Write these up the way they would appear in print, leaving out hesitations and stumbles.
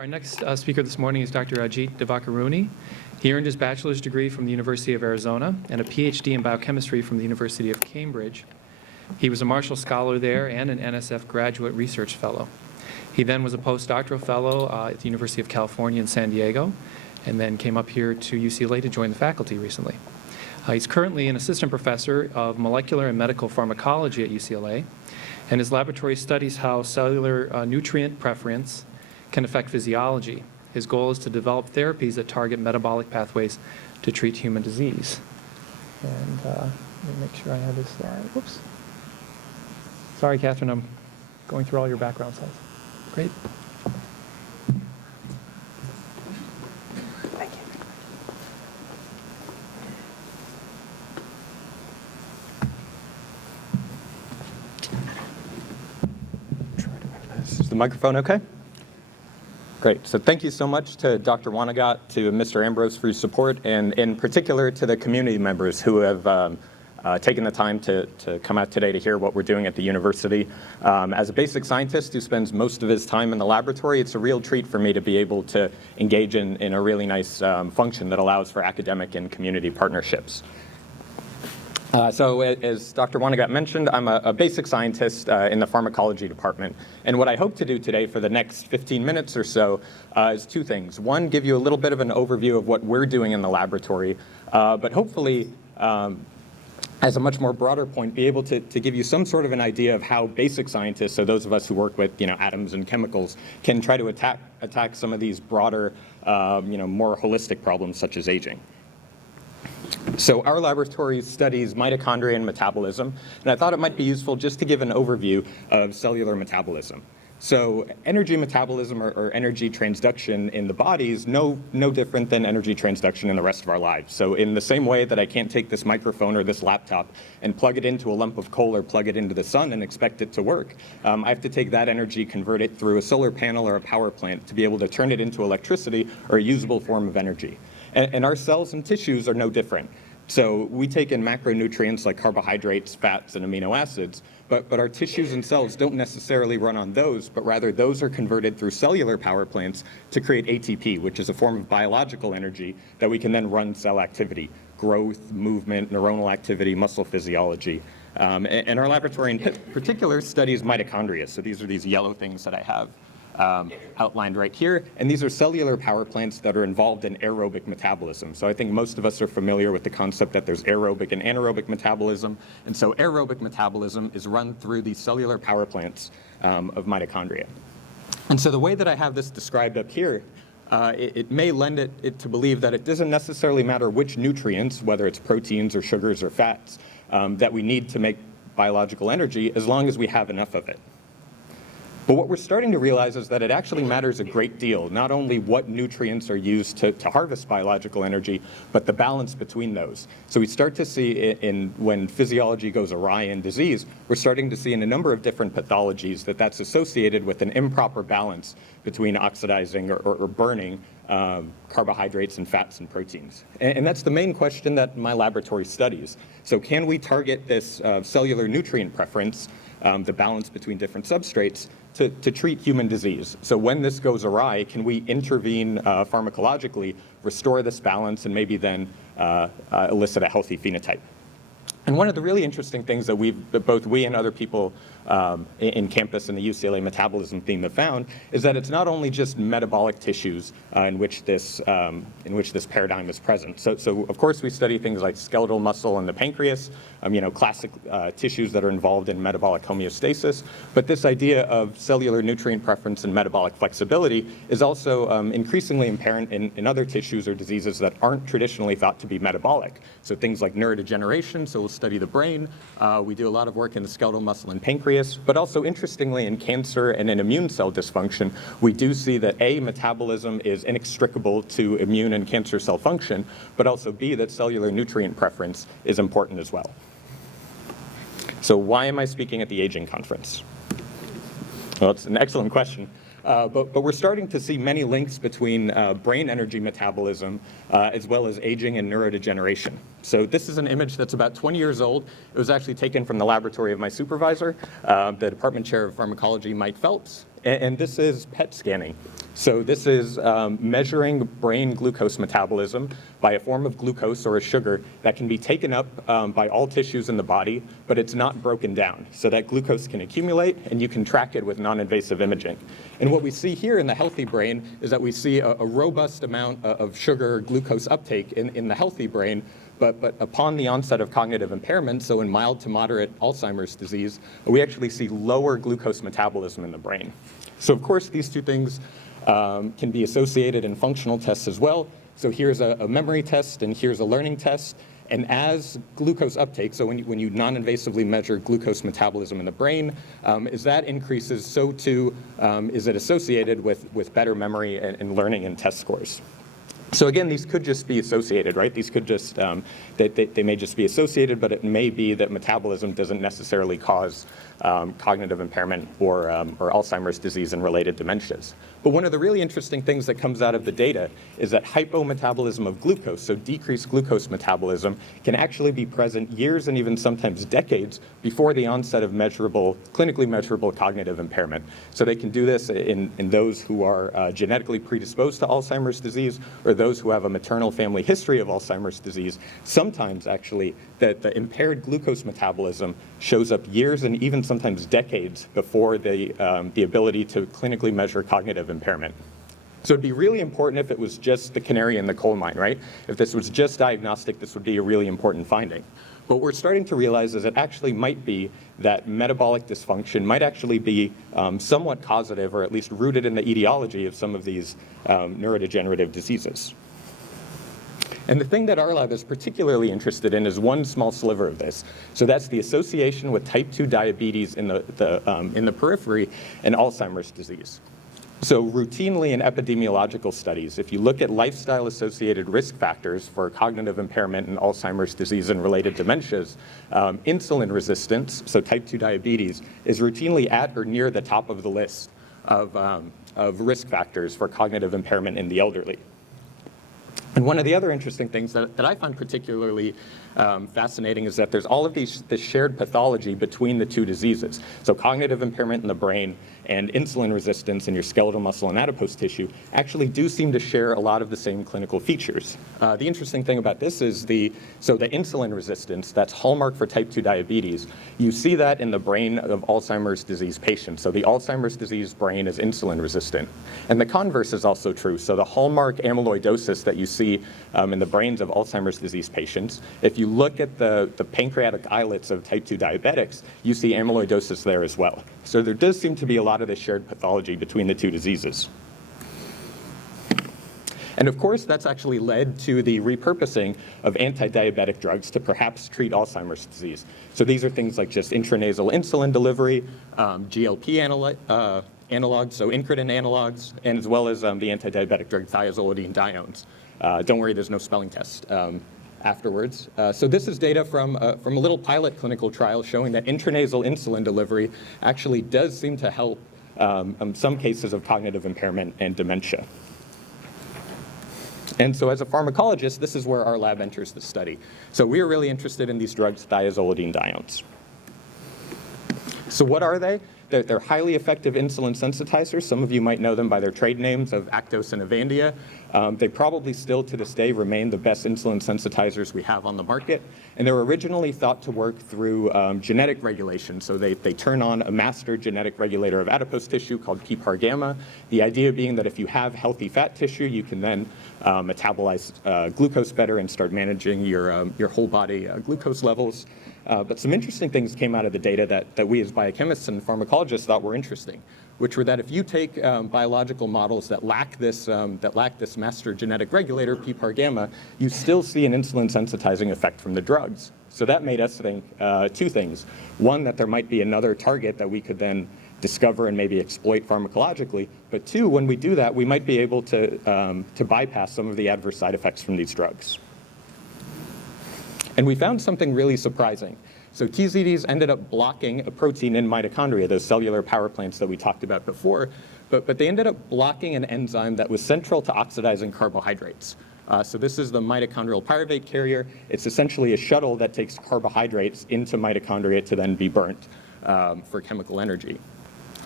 Our next speaker this morning is Dr. Ajit Divakaruni. He earned his bachelor's degree from the University of Arizona and a PhD in biochemistry from the University of Cambridge. He was a Marshall Scholar there and an NSF Graduate Research Fellow. He then was a postdoctoral fellow at the University of California in San Diego, and then came up here to UCLA to join the faculty recently. He's currently an assistant professor of molecular and medical pharmacology at UCLA, and his laboratory studies how cellular nutrient preference can affect physiology. His goal is to develop therapies that target metabolic pathways to treat human disease. And let me make sure I have this slide. Whoops. Sorry, Catherine, I'm going through all your background slides. Great. Thank you. Is the microphone okay? Great. So thank you so much to Dr. Wanagat, to Mr. Ambrose for your support, and in particular to the community members who have taken the time to come out today to hear what we're doing at the university. As a basic scientist who spends most of his time in the laboratory, it's a real treat for me to be able to engage in a really nice function that allows for academic and community partnerships. So as Dr. Wanagat mentioned, I'm a basic scientist in the pharmacology department. And what I hope to do today for the next 15 minutes or so is two things. One, give you a little bit of an overview of what we're doing in the laboratory, but hopefully, as a much more broader point, be able to give you some sort of an idea of how basic scientists, so those of us who work with atoms and chemicals, can try to attack some of these broader, more holistic problems such as aging. So our laboratory studies mitochondria and metabolism, and I thought it might be useful just to give an overview of cellular metabolism. So energy metabolism or energy transduction in the body is no different than energy transduction in the rest of our lives. So in the same way that I can't take this microphone or this laptop and plug it into a lump of coal or plug it into the sun and expect it to work, I have to take that energy, convert it through a solar panel or a power plant to be able to turn it into electricity or a usable form of energy. And our cells and tissues are no different. So we take in macronutrients like carbohydrates, fats, and amino acids, but our tissues and cells don't necessarily run on those, but rather those are converted through cellular power plants to create ATP, which is a form of biological energy that we can then run cell activity, growth, movement, neuronal activity, muscle physiology. And our laboratory in particular studies mitochondria. So these are these yellow things that I have outlined right here, and these are cellular power plants that are involved in aerobic metabolism. So I think most of us are familiar with the concept that there's aerobic and anaerobic metabolism, and so aerobic metabolism is run through these cellular power plants of mitochondria. And so the way that I have this described up here, it may lend it to believe that it doesn't necessarily matter which nutrients, whether it's proteins or sugars or fats, that we need to make biological energy, as long as we have enough of it. But what we're starting to realize is that it actually matters a great deal, not only what nutrients are used to harvest biological energy, but the balance between those. So we start to see when physiology goes awry in disease, we're starting to see in a number of different pathologies that's associated with an improper balance between oxidizing or burning carbohydrates and fats and proteins. And that's the main question that my laboratory studies. So can we target this cellular nutrient preference, the balance between different substrates, to treat human disease? So when this goes awry, can we intervene pharmacologically, restore this balance, and maybe then elicit a healthy phenotype? And one of the really interesting things that both we and other people in campus and the UCLA metabolism theme have found is that it's not only just metabolic tissues in which this paradigm is present. So of course we study things like skeletal muscle and the pancreas, classic tissues that are involved in metabolic homeostasis. But this idea of cellular nutrient preference and metabolic flexibility is also increasingly apparent in other tissues or diseases that aren't traditionally thought to be metabolic. So things like neurodegeneration, so we'll study the brain. We do a lot of work in the skeletal muscle and pancreas, but also interestingly in cancer and in immune cell dysfunction, we do see that A, metabolism is inextricable to immune and cancer cell function, but also B, that cellular nutrient preference is important as well. So why am I speaking at the aging conference? Well, it's an excellent question. But we're starting to see many links between brain energy metabolism as well as aging and neurodegeneration. So this is an image that's about 20 years old. It was actually taken from the laboratory of my supervisor, the department chair of pharmacology, Mike Phelps. And this is PET scanning. So this is measuring brain glucose metabolism by a form of glucose or a sugar that can be taken up by all tissues in the body, but it's not broken down. So that glucose can accumulate, and you can track it with non-invasive imaging. And what we see here in the healthy brain is that we see a robust amount of sugar or glucose uptake in the healthy brain, but upon the onset of cognitive impairment, so in mild to moderate Alzheimer's disease, we actually see lower glucose metabolism in the brain. So of course, these two things can be associated in functional tests as well. So here's a memory test and here's a learning test. And as glucose uptake, so when you non-invasively measure glucose metabolism in the brain, as that increases, so too is it associated with better memory and learning and test scores. So again, these could just be associated, right? These could just, they may just be associated, but it may be that metabolism doesn't necessarily cause cognitive impairment or Alzheimer's disease and related dementias. But one of the really interesting things that comes out of the data is that hypometabolism of glucose, so decreased glucose metabolism, can actually be present years and even sometimes decades before the onset of clinically measurable cognitive impairment. So they can do this in those who are genetically predisposed to Alzheimer's disease or those who have a maternal family history of Alzheimer's disease. Sometimes, actually, the impaired glucose metabolism shows up years and even sometimes decades before the ability to clinically measure cognitive impairment. So it'd be really important if it was just the canary in the coal mine, right? If this was just diagnostic, this would be a really important finding. But what we're starting to realize is it actually might be that metabolic dysfunction might actually be somewhat causative or at least rooted in the etiology of some of these neurodegenerative diseases. And the thing that our lab is particularly interested in is one small sliver of this. So that's the association with type 2 diabetes in the periphery and Alzheimer's disease. So routinely in epidemiological studies, if you look at lifestyle-associated risk factors for cognitive impairment and Alzheimer's disease and related dementias, insulin resistance, so type 2 diabetes, is routinely at or near the top of the list of risk factors for cognitive impairment in the elderly. And one of the other interesting things that I find particularly fascinating is that there's all of this shared pathology between the two diseases. So cognitive impairment in the brain and insulin resistance in your skeletal muscle and adipose tissue actually do seem to share a lot of the same clinical features. The interesting thing about this is the insulin resistance, that's hallmark for type 2 diabetes, you see that in the brain of Alzheimer's disease patients. So the Alzheimer's disease brain is insulin resistant. And the converse is also true. So the hallmark amyloidosis that you see in the brains of Alzheimer's disease patients, if you look at the pancreatic islets of type 2 diabetics, you see amyloidosis there as well. So there does seem to be a lot of the shared pathology between the two diseases. And of course, that's actually led to the repurposing of anti-diabetic drugs to perhaps treat Alzheimer's disease. So these are things like just intranasal insulin delivery, GLP analogs, so incretin analogs, and as well as the anti-diabetic drug thiazolidine diones. Don't worry, there's no spelling test afterwards. So this is data from a little pilot clinical trial showing that intranasal insulin delivery actually does seem to help some cases of cognitive impairment and dementia. And so as a pharmacologist, this is where our lab enters the study. So we are really interested in these drugs, thiazolidine diones. So what are they? They're highly effective insulin sensitizers. Some of you might know them by their trade names of Actos and Avandia. They probably still to this day remain the best insulin sensitizers we have on the market. And they were originally thought to work through genetic regulation. So they turn on a master genetic regulator of adipose tissue called PPAR gamma. The idea being that if you have healthy fat tissue, you can then metabolize glucose better and start managing your whole body glucose levels. But some interesting things came out of the data that we as biochemists and pharmacologists thought were interesting, which were that if you take biological models that lack this master genetic regulator, PPAR gamma, you still see an insulin sensitizing effect from the drugs. So that made us think two things. One, that there might be another target that we could then discover and maybe exploit pharmacologically. But two, when we do that, we might be able to bypass some of the adverse side effects from these drugs. And we found something really surprising. So TZDs ended up blocking a protein in mitochondria, those cellular power plants that we talked about before, but they ended up blocking an enzyme that was central to oxidizing carbohydrates. So this is the mitochondrial pyruvate carrier. It's essentially a shuttle that takes carbohydrates into mitochondria to then be burnt for chemical energy.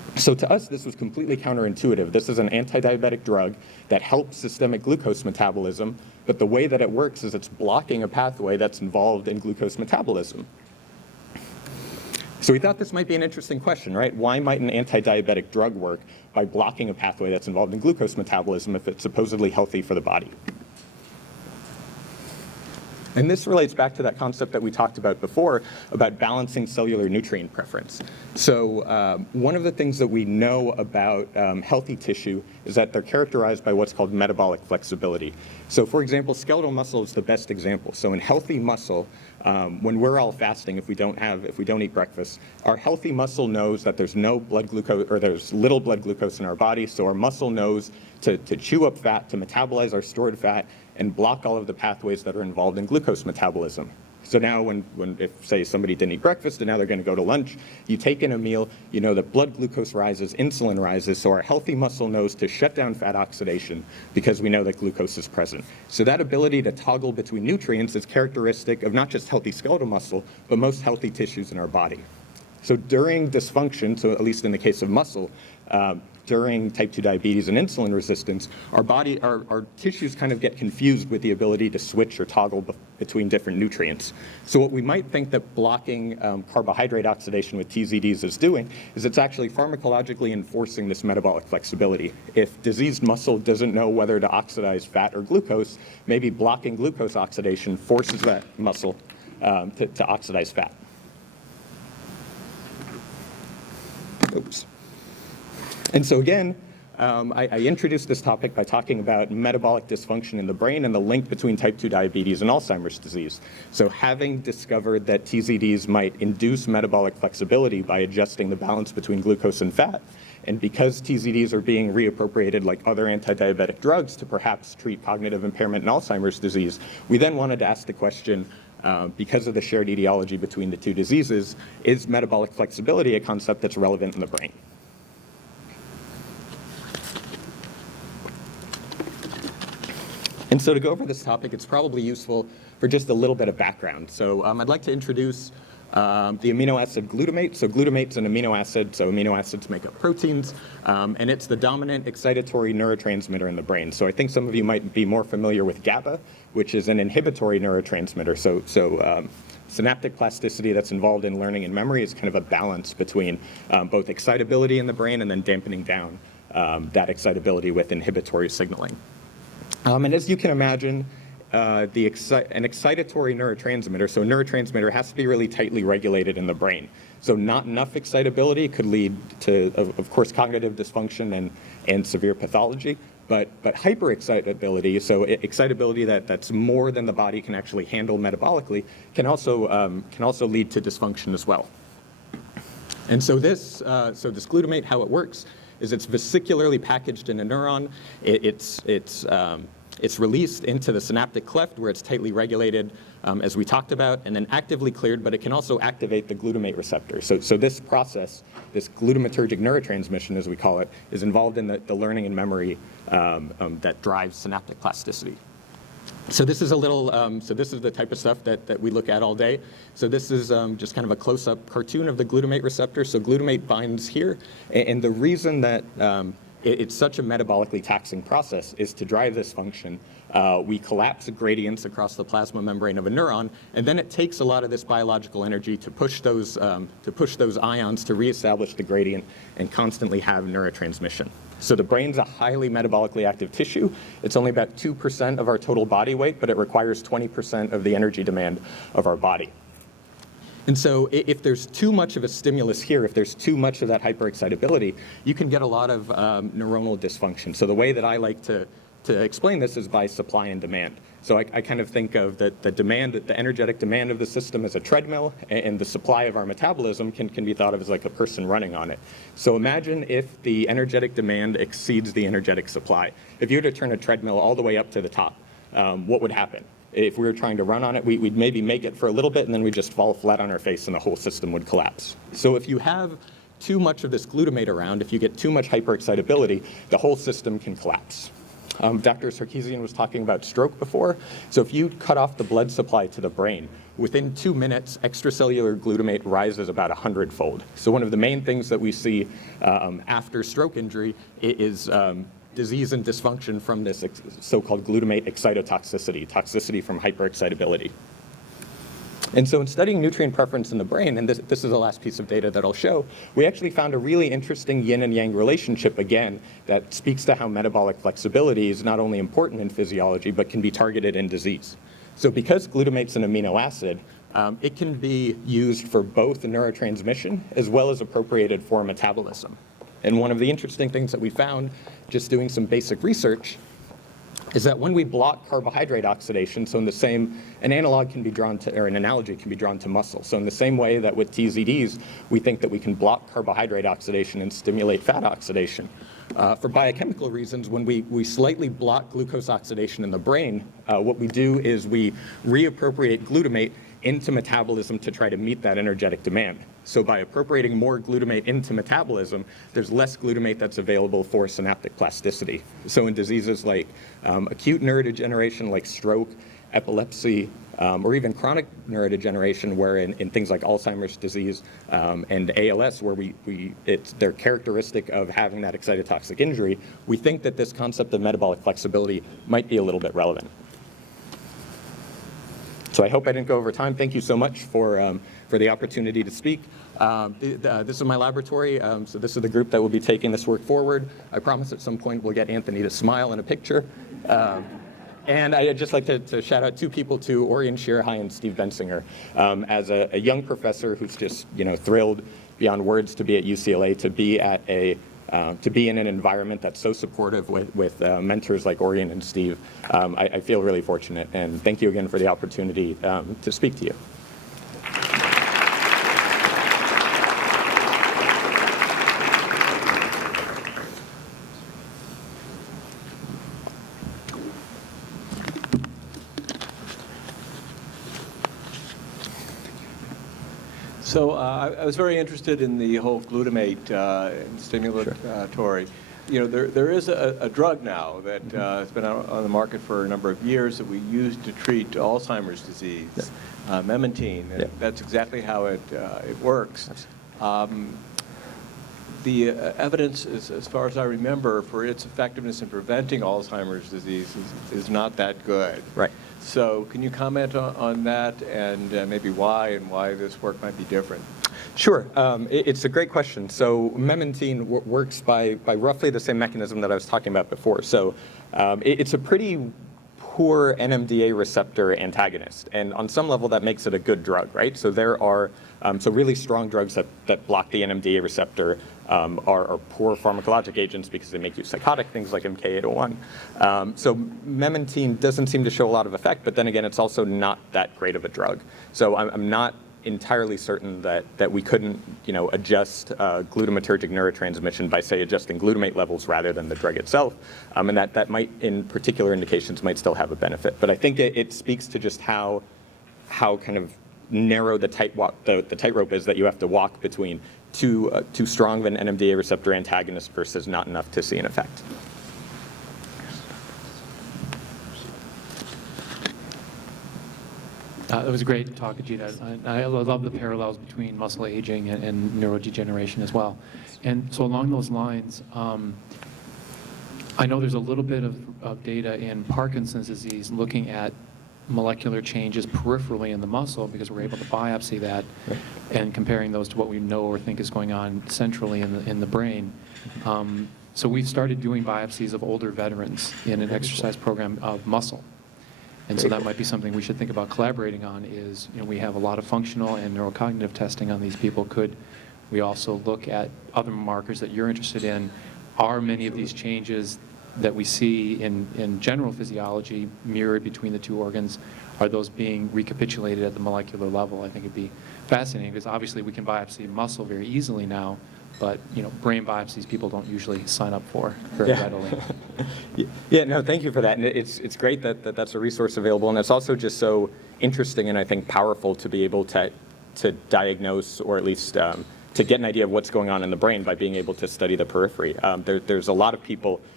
So to us, this was completely counterintuitive. This is an anti-diabetic drug that helps systemic glucose metabolism, but the way that it works is it's blocking a pathway that's involved in glucose metabolism. So we thought this might be an interesting question, right? Why might an anti-diabetic drug work by blocking a pathway that's involved in glucose metabolism if it's supposedly healthy for the body? And this relates back to that concept that we talked about before about balancing cellular nutrient preference. So one of the things that we know about healthy tissue is that they're characterized by what's called metabolic flexibility. So for example, skeletal muscle is the best example. So in healthy muscle, when we're all fasting, if we don't eat breakfast, our healthy muscle knows that there's no blood glucose, or there's little blood glucose in our body, so our muscle knows to chew up fat, to metabolize our stored fat, and block all of the pathways that are involved in glucose metabolism. So now if, say, somebody didn't eat breakfast and now they're going to go to lunch, you take in a meal, you know that blood glucose rises, insulin rises, so our healthy muscle knows to shut down fat oxidation because we know that glucose is present. So that ability to toggle between nutrients is characteristic of not just healthy skeletal muscle, but most healthy tissues in our body. So during dysfunction, so at least in the case of muscle, during type 2 diabetes and insulin resistance, our tissues kind of get confused with the ability to switch or toggle between different nutrients. So what we might think that blocking carbohydrate oxidation with TZDs is doing is it's actually pharmacologically enforcing this metabolic flexibility. If diseased muscle doesn't know whether to oxidize fat or glucose, maybe blocking glucose oxidation forces that muscle to oxidize fat. Oops. And so again, I introduced this topic by talking about metabolic dysfunction in the brain and the link between type 2 diabetes and Alzheimer's disease. So having discovered that TZDs might induce metabolic flexibility by adjusting the balance between glucose and fat, and because TZDs are being reappropriated like other anti-diabetic drugs to perhaps treat cognitive impairment and Alzheimer's disease, we then wanted to ask the question, because of the shared etiology between the two diseases, is metabolic flexibility a concept that's relevant in the brain? And so to go over this topic, it's probably useful for just a little bit of background. So I'd like to introduce the amino acid glutamate. So glutamate's an amino acid, so amino acids make up proteins, and it's the dominant excitatory neurotransmitter in the brain. So I think some of you might be more familiar with GABA, which is an inhibitory neurotransmitter. So synaptic plasticity that's involved in learning and memory is kind of a balance between both excitability in the brain and then dampening down that excitability with inhibitory signaling. And as you can imagine, an excitatory neurotransmitter, so a neurotransmitter has to be really tightly regulated in the brain. So not enough excitability could lead to, of course, cognitive dysfunction and severe pathology. But hyperexcitability, so excitability that's more than the body can actually handle metabolically, can also lead to dysfunction as well. And so this glutamate, how it works is it's vesicularly packaged in a neuron. It's released into the synaptic cleft where it's tightly regulated, as we talked about, and then actively cleared, but it can also activate the glutamate receptor. So this process, this glutamatergic neurotransmission, as we call it, is involved in the learning and memory that drives synaptic plasticity. So this is this is the type of stuff that we look at all day. So this is just kind of a close-up cartoon of the glutamate receptor. So glutamate binds here, and the reason that it's such a metabolically taxing process is to drive this function. We collapse gradients across the plasma membrane of a neuron, and then it takes a lot of this biological energy to push those ions to reestablish the gradient and constantly have neurotransmission. So the brain's a highly metabolically active tissue. It's only about 2% of our total body weight, but it requires 20% of the energy demand of our body. And so if there's too much of a stimulus here, if there's too much of that hyperexcitability, you can get a lot of neuronal dysfunction. So the way that I like to explain this is by supply and demand. So I kind of think of the energetic demand of the system as a treadmill, and the supply of our metabolism can be thought of as like a person running on it. So imagine if the energetic demand exceeds the energetic supply. If you were to turn a treadmill all the way up to the top, what would happen? If we were trying to run on it, we'd maybe make it for a little bit, and then we'd just fall flat on our face, and the whole system would collapse. So if you have too much of this glutamate around, if you get too much hyperexcitability, the whole system can collapse. Dr. Sarkeesian was talking about stroke before. So if you cut off the blood supply to the brain, within 2 minutes, extracellular glutamate rises about 100-fold. So one of the main things that we see after stroke injury is disease and dysfunction from this so-called glutamate excitotoxicity, toxicity from hyperexcitability. And so in studying nutrient preference in the brain, and this is the last piece of data that I'll show, we actually found a really interesting yin and yang relationship, again, that speaks to how metabolic flexibility is not only important in physiology, but can be targeted in disease. So because glutamate's an amino acid, it can be used for both neurotransmission as well as appropriated for metabolism. And one of the interesting things that we found, just doing some basic research, is that when we block carbohydrate oxidation, so in the same, an analog can be drawn to, or an analogy can be drawn to muscle. So in the same way that with TZDs, we think that we can block carbohydrate oxidation and stimulate fat oxidation. For biochemical reasons, when we slightly block glucose oxidation in the brain, what we do is we reappropriate glutamate into metabolism to try to meet that energetic demand. So by appropriating more glutamate into metabolism, there's less glutamate that's available for synaptic plasticity. So in diseases like acute neurodegeneration like stroke, epilepsy, or even chronic neurodegeneration, where in things like Alzheimer's disease and ALS, where they're characteristic of having that excitotoxic injury, we think that this concept of metabolic flexibility might be a little bit relevant. So I hope I didn't go over time. Thank you so much for the opportunity to speak. This is my laboratory, so this is the group that will be taking this work forward. I promise at some point we'll get Anthony to smile in a picture. And I'd just like to shout out 2 people, to Orion Shearhigh and Steve Bensinger. As a young professor who's just thrilled beyond words to be at UCLA, to be in an environment that's so supportive with mentors like Orion and Steve, I feel really fortunate. And thank you again for the opportunity to speak to you. So I was very interested in the whole glutamate and stimulatory. Sure. There is a drug now that has been out on the market for a number of years that we use to treat Alzheimer's disease, yeah. Memantine, and yeah. That's exactly how it works. The evidence, as far as I remember, for its effectiveness in preventing Alzheimer's disease is not that good. Right. So can you comment on that and maybe why this work might be different? Sure. It's a great question. So memantine works by roughly the same mechanism that I was talking about before. So it's a pretty poor NMDA receptor antagonist. And on some level, that makes it a good drug, right? So there are really strong drugs that block the NMDA receptor are poor pharmacologic agents because they make you psychotic, things like MK801. So memantine doesn't seem to show a lot of effect, but then again, it's also not that great of a drug. So I'm not entirely certain that we couldn't adjust glutamatergic neurotransmission by, say, adjusting glutamate levels rather than the drug itself, and that might, in particular indications, might still have a benefit. But I think it speaks to just how kind of narrow the tightrope is that you have to walk between too strong of an NMDA receptor antagonist versus not enough to see an effect. That was a great talk, Ajit. I love the parallels between muscle aging and neurodegeneration as well. And so along those lines, I know there's a little bit of data in Parkinson's disease looking at molecular changes peripherally in the muscle because we're able to biopsy that and comparing those to what we know or think is going on centrally in the brain. So we've started doing biopsies of older veterans in an exercise program of muscle. And so that might be something we should think about collaborating on is, we have a lot of functional and neurocognitive testing on these people. Could we also look at other markers that you're interested in? Are many of these changes that we see in general physiology mirrored between the 2 organs? Are those being recapitulated at the molecular level? I think it'd be fascinating because obviously we can biopsy muscle very easily now, but brain biopsies people don't usually sign up for very readily. Yeah, no, thank you for that. And it's great that that's a resource available, and it's also just so interesting and I think powerful to be able to diagnose, or at least to get an idea of what's going on in the brain by being able to study the periphery. There's a lot of people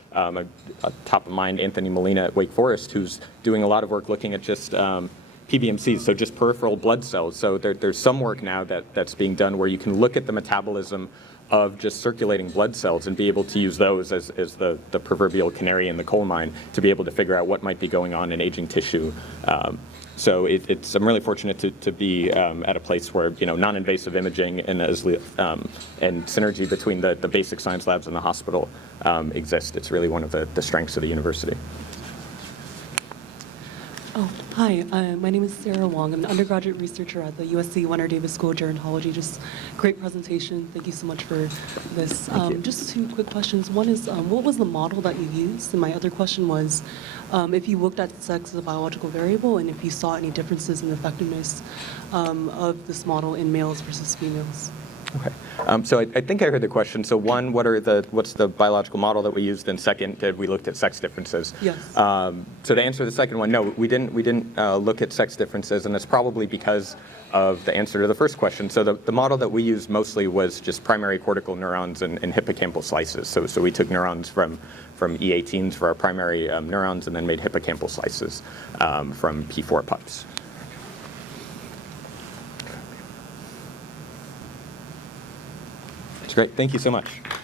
top of mind, Anthony Molina at Wake Forest, who's doing a lot of work looking at just PBMCs, so just peripheral blood cells. So there's some work now that's being done where you can look at the metabolism of just circulating blood cells and be able to use those as the proverbial canary in the coal mine to be able to figure out what might be going on in aging tissue. So I'm really fortunate to be at a place where non-invasive imaging and synergy between the basic science labs and the hospital exist. It's really one of the strengths of the university. Oh, hi. My name is Sarah Wong. I'm an undergraduate researcher at the USC Leonard Davis School of Gerontology. Just great presentation. Thank you so much for this. Just two quick questions. One is, what was the model that you used? And my other question was, if you looked at sex as a biological variable and if you saw any differences in the effectiveness of this model in males versus females. Okay. So I think I heard the question. So one, what's the biological model that we used? And second, we looked at sex differences. Yes. So to answer the second one, no, we didn't look at sex differences, and that's probably because of the answer to the first question. So the model that we used mostly was just primary cortical neurons and hippocampal slices. So we took neurons from E18s for our primary neurons and then made hippocampal slices from P4 pups. That's great. Thank you so much.